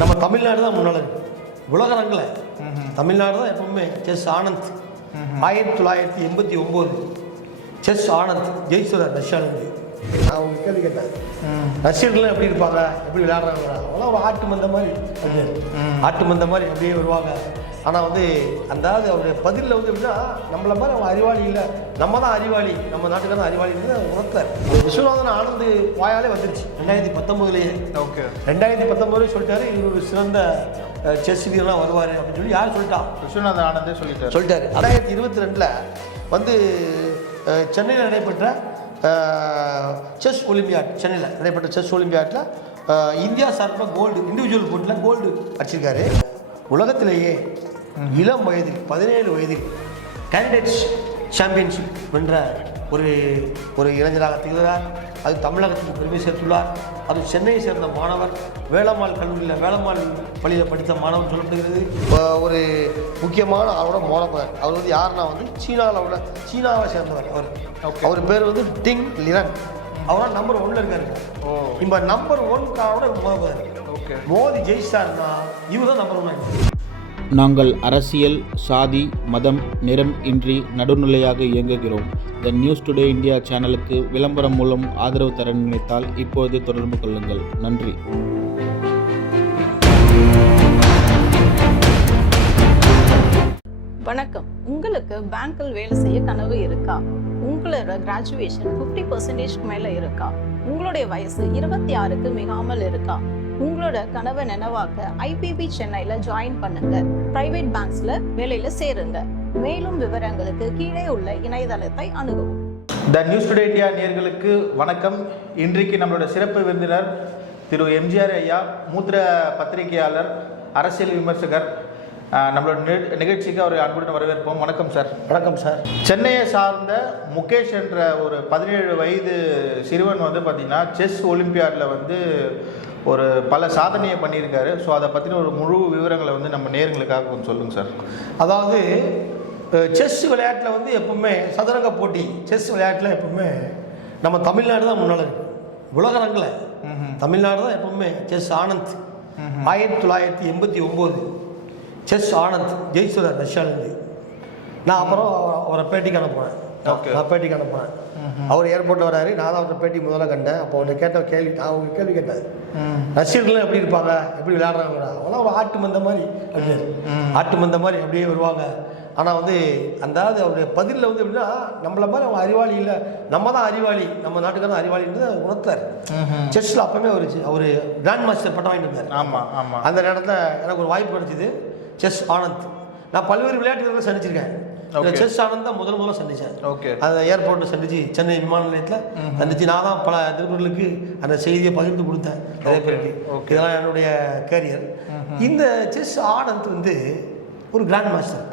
நம்ம தமிழ்நாடு தான் முன்னாள் உலகரங்கில் தமிழ்நாடு தான் எப்பவுமே செஸ் ஆனந்த் 1989 செஸ் ஆனந்த் ஜெயிச்சுறார் ரஷ்யாவிலேருந்து. நான் அவங்க கேள்வி கேட்டேன், ரஷ்யர்கள்லாம் எப்படி இருப்பாங்க, எப்படி விளையாடுறாங்க, அவங்களாம் ஒரு ஆட்டு மந்த மாதிரி ஆட்டு மந்த மாதிரி அப்படியே வருவாங்க. ஆனால் வந்து அதாவது அவருடைய பதிலில் வந்து எப்படின்னா நம்மள மாதிரி அவங்க அறிவாளி இல்லை, நம்ம தான் அறிவாளி, நம்ம நாட்டுக்கான அறிவாளின்னு உணர்த்தார். விஸ்வநாதன் ஆனந்த் வாயாலே வந்துருச்சு 2019. ஓகே, 2019 சொல்லிட்டாரு இவர் ஒரு சிறந்த செஸ் வீரராக வருவார் அப்படின்னு சொல்லி யார் சொல்லிட்டா? விஸ்வநாதன் ஆனந்தே சொல்லிட்டாரு. 2022 வந்து சென்னையில் நடைபெற்ற செஸ் ஒலிம்பியாட், சென்னையில் நடைபெற்ற செஸ் ஒலிம்பியாட்டில் இந்தியா சார்பாக கோல்டு இண்டிவிஜுவல் போட்டியில் கோல்டு அடிச்சிருக்காரு. உலகத்திலேயே இளம் வயதில் 17 வயதில் கேண்டிடேட்ஸ் சாம்பியன்ஷிப் வென்ற ஒரு இளைஞராக திகழ்கிறார். அது தமிழகத்துக்கு பெருமை சேர்த்துள்ளார். அது சென்னையை சேர்ந்த மாணவர், வேளம்மாள் கல்லூரியில் வேளம்மாள் பள்ளியில் படித்த மாணவர் சொல்லப்படுகிறது. ஒரு முக்கியமான அவரோட மோனப்பர் அவர் வந்து யாருன்னா வந்து சீனாவை சேர்ந்தவர். அவர் பேர் வந்து டிங் லிரன். அவரால் நம்பர் 1 இருக்காரு. இப்போ நம்பர் 1 மோதப்பர். மோதி ஜெயிச்சார்னா இவர் தான் நம்பர் 1. நாங்கள் அரசியல், சாதி, மதம், நிறம் இன்றி நடுநிலையாக இயங்குகிறோம். த நியூஸ் டுடே இந்தியா சேனலுக்கு விளம்பரம் மூலம் ஆதரவு தர நினைத்தால் இப்போது தொடர்பு கொள்ளுங்கள். நன்றி. வணக்கம். உங்களுக்கு பேங்க்கில் வேலை செய்ய கனவு இருக்கா? உங்களோட கிராஜுவேஷன் 50% மேல இருக்கா? உங்களுடைய வயசு 26க்கு மிகாமல் இருக்கா? உங்களோட கனவை நினைவாக்க ஐபிபி சென்னையில ஜாயின் பண்ணுங்க. பிரைவேட் பேங்க்ஸ்ல வேலையில சேருங்க. மேலும் விவரங்களுக்கு கீழே உள்ள இணையதளத்தை அணுகவும். த நியூஸ் டுடே இந்தியா நேயர்களுக்கு வணக்கம். இன்றைக்கு நம்மளோட சிறப்பு விருந்தினர் திரு எம்ஜிஆர் ஐயா, மூத்த பத்திரிகையாளர், அரசியல் விமர்சகர். நம்மளோட நிகழ்ச்சிக்கு அவர் அன்புடன் வரவேற்போம். வணக்கம் சார். வணக்கம் சார். சென்னையை சார்ந்த முகேஷ் என்ற ஒரு 17 வயது சிறுவன் வந்து பார்த்திங்கன்னா செஸ் ஒலிம்பியாடில் வந்து ஒரு பல சாதனையை பண்ணியிருக்காரு. ஸோ அதை பற்றின ஒரு முழு விவரங்களை வந்து நம்ம நேயர்களுக்காக கொஞ்சம் சொல்லுங்கள் சார். அதாவது செஸ் விளையாட்டில் வந்து எப்பவுமே சதுரங்க போட்டி, செஸ் விளையாட்டில் எப்பவுமே நம்ம தமிழ்நாடு தான் முன்னாள் உலகரங்கில் தமிழ்நாடு தான் எப்பவுமே செஸ் ஆனந்த் 1989 செஸ் ஆனந்த் ஜெயிச்சுறார் ரஷ்யாவிலேருந்து. நான் அப்புறம் அவரை பேட்டிக்கு அனுப்புனேன். அவர் ஏர்போர்ட்டில் வராரு. நான் தான் அவரை பேட்டி முதல்ல கண்டேன். அப்போ அவர்கிட்ட கேட்ட கேள்வி, அவங்க கேள்வி கேட்டார், ரஷ்யர்கள்லாம் எப்படி இருப்பாங்க, எப்படி விளையாடுறாங்க, அவங்களாம் ஒரு ஆட்டு மந்த மாதிரி ஆட்டு மந்த மாதிரி அப்படியே வருவாங்க. ஆனால் வந்து அதாவது அவருடைய பதிலில் வந்து எப்படின்னா நம்மள மாதிரி அவங்க அறிவாளி இல்லை, நம்ம தான் அறிவாளி, நம்ம நாட்டுக்கான அறிவாளின்றது உணர்த்தார். செஸ்ஸில் அப்பவுமே அவர் கிராண்ட் மாஸ்டர் பட்டம் வாங்கிட்டு இருந்தார். ஆமாம் ஆமாம். அந்த நேரத்தில் எனக்கு ஒரு வாய்ப்பு கிடைச்சிது. செஸ் ஆனந்த் நான் பல்வேறு விளையாட்டுகளை சந்திச்சிருக்கேன். செஸ் ஆனந்த் தான் முதல்ல சந்திச்சேன். அந்த ஏர்போர்ட்டில் சந்திச்சு, சென்னை விமான நிலையத்தில் சந்திச்சு, நான் தான் பல நிருபர்களுக்கு அந்த செய்தியை பகிர்ந்து கொடுத்தேன் நிறைய பேருக்கு. இதெல்லாம் என்னுடைய கேரியர். இந்த செஸ் ஆனந்த் வந்து ஒரு கிராண்ட் மாஸ்டர்.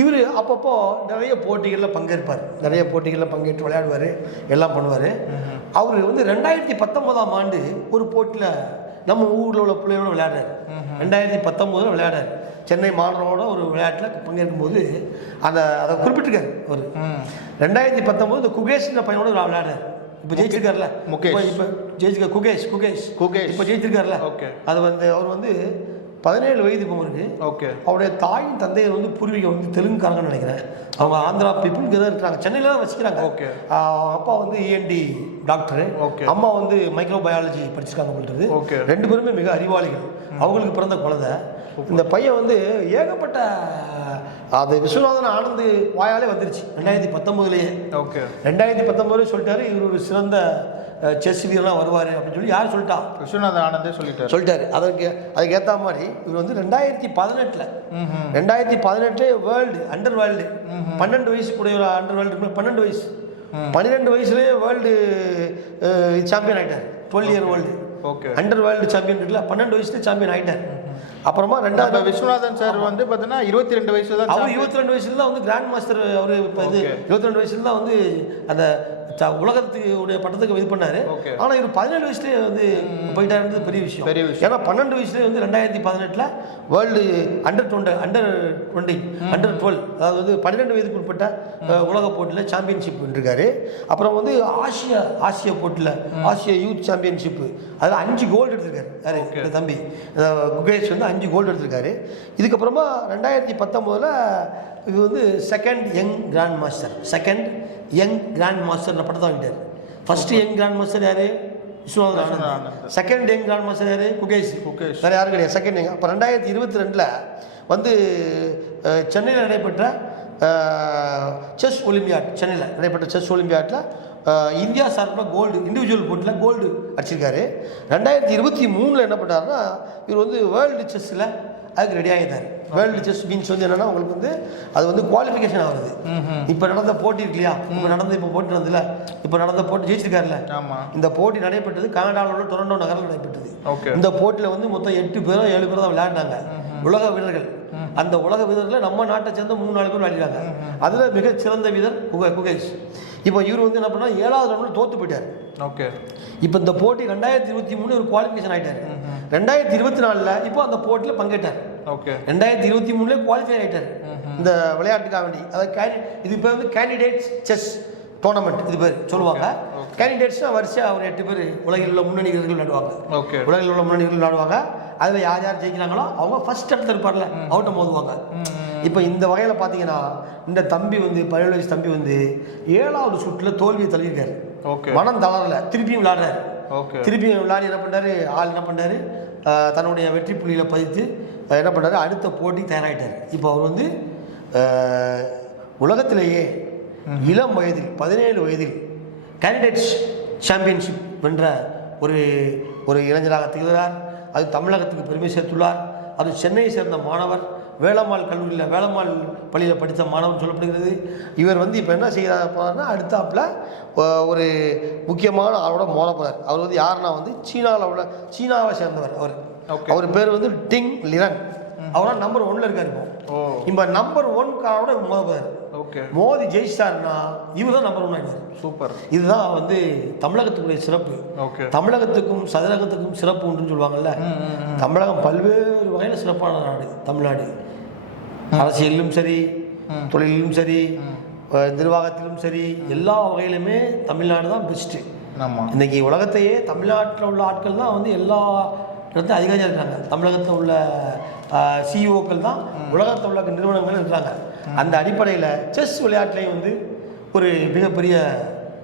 இவர் அப்பப்போ நிறைய போட்டிகளில் பங்கேற்பார், நிறைய போட்டிகளில் பங்கேற்று விளையாடுவார், எல்லாம் பண்ணுவார். அவர் வந்து 2019ஆம் ஆண்டு ஒரு போட்டியில் நம்ம ஊரில் உள்ள பிள்ளையோட விளையாடுறாரு. 2019 விளையாடுறாரு. சென்னை மாணவரோட ஒரு விளையாட்டில் பங்கேற்கும் போது அதை குறிப்பிட்டிருக்காரு. ஒரு 2019 இந்த குகேஷ்ன்ற பையனோட விளையாடுறாரு. இப்போ ஜெயிச்சிருக்காருல முகேஷ், இப்போ ஜெயிச்சிருக்காரு குகேஷ் இப்போ ஜெயிச்சிருக்காருல. அது வந்து அவர் வந்து 17 வயது இப்போ இருக்கு. அவருடைய தாயின் தந்தையர் வந்து பூர்வீகம் வந்து தெலுங்குக்காரங்கன்னு நினைக்கிறேன். அவங்க ஆந்திரா பீப்புளுக்கு தான் இருக்கிறாங்க, சென்னையில் தான் வச்சுக்கிறாங்க. அப்பா வந்து இஎன்டி டாக்டரு, அம்மா வந்து மைக்ரோ பயாலஜி படிச்சிருக்காங்க அப்படின்றது. 2 பேருமே மிக அறிவாளிகள். அவங்களுக்கு பிறந்த குழந்தை. இந்த பையன் வந்து ஏகப்பட்ட அது விஸ்வநாதன் ஆனந்த் வாயாலே வந்துருச்சு 2019. 2019 சொல்லிட்டாரு இவர் ஒரு சிறந்த செஸ் வீரராக வருவார் அப்படின்னு சொல்லி யார் சொல்லிட்டா? விஸ்வநாதன் ஆனந்தே சொல்லிட்டாரு. அதுக்கு ஏற்ற மாதிரி இவர் வந்து 2018 வேர்ல்டு அண்டர் வேர்ல்டு 12 வயசு கூட அண்டர் வேர்ல்டு 12 வயசுலேயே வேர்ல்டு சாம்பியன் ஆகிட்டார். 12 year world under world champion இருக்குல்ல, 12 வயசுல சாம்பியன் ஆகிட்டார். அப்புறமா ரெண்டாவது விஸ்வநாதன் சார் வந்து பார்த்தீங்கன்னா 22 வயசுல தான், அவர் 22 வயசுல தான் வந்து கிராண்ட் மாஸ்டர். அவர் இப்போ இது 22 வயசுல தான் வந்து அந்த உலகத்துக்கு உடைய பட்டத்துக்கு இது பண்ணாரு. ஆனால் இவர் 17 வயசுலேயே வந்து போயிட்டாருன்றது பெரிய விஷயம். ஏன்னா 12 வயசுலேயே வந்து 2018 வேர்ல்டு அண்டர் 20 அண்டர் 12 அதாவது வந்து 12 வயதுக்கு உட்பட்ட உலக போட்டியில் சாம்பியன்ஷிப் வென்றிருக்காரு. அப்புறம் வந்து ஆசிய போட்டியில் ஆசிய யூத் சாம்பியன்ஷிப்பு அதில் 5 கோல்டு எடுத்திருக்காரு. இந்த தம்பி குகேஷ் வந்து 5 கோல்டு எடுத்திருக்காரு. இதுக்கப்புறமா 2019 இது வந்து செகண்ட் யங் கிராண்ட் மாஸ்டர் பட்டத்தை வாங்கிட்டார். ஃபர்ஸ்ட் யங் கிராண்ட் மாஸ்டர் யாரு? Viswanathan Anand. Second young grand master யாரு? குகேஷ். வேற யாரும் கிடையாது. Second young. அப்போ 2022 வந்து சென்னையில் நடைபெற்ற செஸ் ஒலிம்பியாட்டில் இந்தியா சார்பில் கோல்டு இண்டிவிஜுவல் போட்டியில் கோல்டு அடிச்சிருக்காரு. 2023 என்ன பண்ணாருன்னா இவர் வந்து வேர்ல்டு செஸ்ஸில் அதுக்கு ரெடி ஆகிட்டார். வேர்ல்டு செஸ் மீன்ஸ் வந்து என்னென்னா உங்களுக்கு வந்து அது வந்து குவாலிஃபிகேஷன் ஆகுது. இப்போ நடந்த போட்டி இருக்கு இல்லையா, இப்போ போட்டி நடந்ததுல இப்போ நடந்த போட்டி ஜெயிச்சிருக்காருல்ல. இந்த போட்டி நடைபெற்றது கனடாவோட டொரண்டோ நகரில் நடைபெற்றது. இந்த போட்டியில் வந்து மொத்தம் 8 பேரோ 7 பேரோ தான் விளையாடினாங்க உலக வீரர்கள். அந்த உலக வீரர்களில் நம்ம நாட்டை சேர்ந்த 3-4 பேர் விளையாடினாங்க. அதில் மிகச் சிறந்த வீரர் குகேஷ். இப்போ இவர் வந்து என்ன பண்ணால் 7வது ரவுண்டில் தோற்று போயிட்டார். இப்போ இந்த போட்டி 2023 இவர் குவாலிஃபிகேஷன் ஆகிட்டார். 2024 இப்போ அந்த போட்டியில் பங்கேற்றார். 2023 குவாலிஃபை ஆகிட்டார் இந்த விளையாட்டுக்காக வேண்டி. அதாவது இது பேர் வந்து கேண்டிடேட்ஸ் செஸ் டோர்னமெண்ட் இது பேர் சொல்லுவாங்க. கேண்டிடேட்ஸ்னா வரிசையாக அவர் 8 பேர் உலகில் உள்ள முன்னணி வீரர்கள் விளையாடுவாங்க. உலகில் உள்ள முன்னணி வீரர்கள் விளையாடுவாங்க. அதில் யார் ஜெயிக்கிறாங்களோ அவங்க ஃபர்ஸ்ட் இடத்துல இருப்பார்ல அவட்ட மோதுவாங்க. இப்போ இந்த வகையில் பார்த்தீங்கன்னா இந்த தம்பி வந்து 17 வயசு தம்பி வந்து 7வது சுற்றில் தோல்வியை தள்ளியிருக்காரு. மனம் தளரல, திருப்பியும் விளையாடுறாரு. திருப்பியும் விளையாடி என்ன பண்ணாரு தன்னுடைய வெற்றி புள்ளியில் பதித்து என்ன பண்ணாரு அடுத்த போட்டி தயாராகிட்டார். இப்போ அவர் வந்து உலகத்திலேயே இளம் வயதில் 17 வயதில் கேண்டிடேட்ஸ் சாம்பியன்ஷிப் வென்ற ஒரு இளைஞராக திகழ்கிறார். அது தமிழகத்துக்கு பெருமை சேர்த்துள்ளார். அது சென்னையை சேர்ந்த மாணவர், வேளம்மாள் கல்லூரியில் வேளம்மாள் பள்ளியில் படித்த மாணவர் சொல்லப்படுகிறது. இவர் வந்து இப்போ என்ன செய்கிறார் போனார்னா அடுத்தாப்பில் ஒரு முக்கியமான ஆளோட மோத போகிறார். அவர் வந்து யாருன்னா வந்து சீனாவை சேர்ந்தவர். அவர் பேர் வந்து டிங் லிரன். அவரால் நம்பர் 1ல் இருக்கார். இப்போ நம்பர் 1 காரோட மோத போகிறார். மோதி ஜெயிச்சார்னா இவர் தான் நம்பர் 1 ஆகிடுவார். சூப்பர். இதுதான் வந்து தமிழகத்துக்குரிய சிறப்பு. தமிழகத்துக்கும் சதுரகத்துக்கும் சிறப்பு உண்டுன்னு சொல்லுவாங்கல்ல. தமிழகம் பல்வேறு வகையில் சிறப்பான நாடு தமிழ்நாடு. அரசியலிலும் சரி, தொழிலும் சரி, நிர்வாகத்திலும் சரி, எல்லா வகையிலுமே தமிழ்நாடு தான் பெஸ்ட்டு. இன்னைக்கு உலகத்தையே தமிழ்நாட்டில் உள்ள ஆட்கள் தான் வந்து எல்லா இடத்துல அதிகாரியாக இருக்காங்க. தமிழகத்தில் உள்ள சிஇஓக்கள் தான் உலகத்தில் உள்ள நிறுவனங்கள் இருக்கிறாங்க. அந்த அடிப்படையில் செஸ் விளையாட்டிலையும் வந்து ஒரு மிகப்பெரிய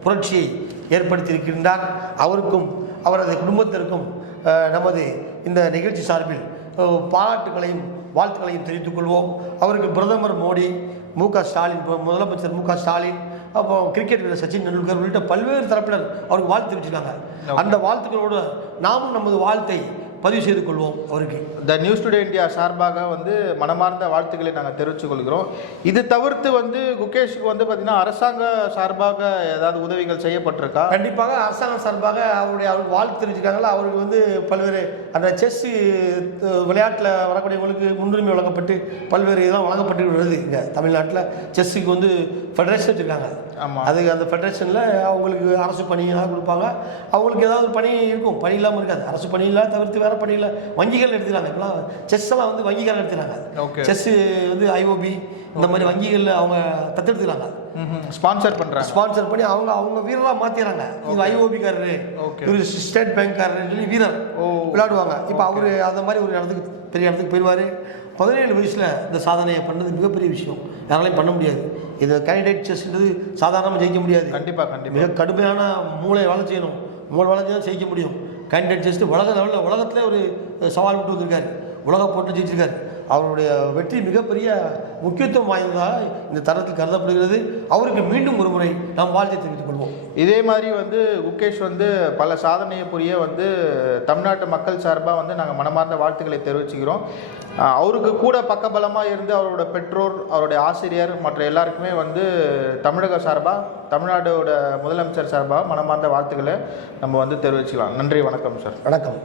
புரட்சியை ஏற்படுத்தியிருக்கின்றார். அவருக்கும் அவரது குடும்பத்திற்கும் நமது இந்த நிகழ்ச்சி சார்பில் பாராட்டுகளையும் வாழ்த்துக்களையும் தெரிவித்துக் கொள்வோம். அவருக்கு பிரதமர் மோடி, ஸ்டாலின், முதலமைச்சர் ஸ்டாலின், அப்போ கிரிக்கெட் வீரர் சச்சின் டெண்டுல்கர் உள்ளிட்ட பல்வேறு தரப்பினர் அவருக்கு வாழ்த்து தெரிவிச்சிருக்காங்க. அந்த வாழ்த்துக்களோடு நாமும் நமது வாழ்த்தை பதிவு செய்து கொள்வோம். அவருக்கு த நியூஸ் டுடே இந்தியா சார்பாக வந்து மனமார்ந்த வாழ்த்துக்களை நாங்கள் தெரிவித்துக் கொள்கிறோம். இது தவிர்த்து வந்து குகேஷுக்கு வந்து பார்த்திங்கன்னா அரசாங்க சார்பாக ஏதாவது உதவிகள் செய்யப்பட்டிருக்கா? கண்டிப்பாக அரசாங்கம் சார்பாக அவருக்கு வாழ்த்து தெரிவிச்சிருக்காங்களா. அவருக்கு வந்து பல்வேறு அந்த செஸ் விளையாட்டில் வரக்கூடியவங்களுக்கு முன்னுரிமை வழங்கப்பட்டு பல்வேறு இதெல்லாம் வழங்கப்பட்டு வருது. இங்கே தமிழ்நாட்டில் செஸ்ஸுக்கு வந்து ஃபெடரேஷன் வச்சுருக்காங்க. அதுக்கு அந்த ஃபெடரேஷனில் அவங்களுக்கு அரசு பணியாக கொடுப்பாங்க. அவங்களுக்கு ஏதாவது பணி இருக்கும், பணி இல்லாமல் இருக்காது. அரசு பணியில் தவிர்த்து வேறு பணியில் வங்கிகள் எடுத்துக்கிறாங்க. இப்போலாம் செஸ் எல்லாம் வந்து வங்கிகள் எடுத்துக்கிறாங்க. செஸ் வந்து ஐஓபி இந்த மாதிரி வங்கிகளில் அவங்க தத்தெடுத்துக்கிறாங்க. ஸ்பான்சர் பண்ணி அவங்க வீரராக மாற்றிடுறாங்க. இது ஐஓபிக்காரரு, இவர் ஸ்டேட் பேங்க்காரரு சொல்லி வீரர் விளையாடுவாங்க. இப்போ அவர் அந்த மாதிரி ஒரு பெரிய இடத்துக்கு போயிடுவார். 17 வயசில் இந்த சாதனையை பண்ணது மிகப்பெரிய விஷயம். யாராலையும் பண்ண முடியாது. இது கேண்டிடேட் செஸ்ன்றது சாதாரணமாக ஜெயிக்க முடியாது. கண்டிப்பாக மிக கடுமையான மூளை வேலை செய்யணும். தான் ஜெயிக்க முடியும். கேண்டிடேட் செஸ்ட்டு உலகத்தில் ஒரு சவால் விட்டு வந்திருக்காரு. உலக போட்டு ஜெயிச்சிருக்காரு. அவருடைய வெற்றி மிகப்பெரிய முக்கியத்துவம் வாய்ந்ததாக இந்த தரத்தில் கருதப்படுகிறது. அவருக்கு மீண்டும் ஒரு முறை நாம் வாழ்த்தை தெரிவித்துக் கொள்வோம். இதே மாதிரி வந்து குகேஷ் வந்து பல சாதனையை புரிய வந்து தமிழ்நாட்டு மக்கள் சார்பாக வந்து நாங்கள் மனமார்ந்த வாழ்த்துக்களை தெரிவிச்சுக்கிறோம். அவருக்கு கூட பக்கபலமாக இருந்து அவரோட பெற்றோர், அவருடைய ஆசிரியர் மற்ற எல்லாருக்குமே வந்து தமிழக சார்பாக, தமிழ்நாடோட முதலமைச்சர் சார்பாக மனமார்ந்த வாழ்த்துக்களை நம்ம வந்து தெரிவிச்சுக்கலாம். நன்றி, வணக்கம் சார். வணக்கம்.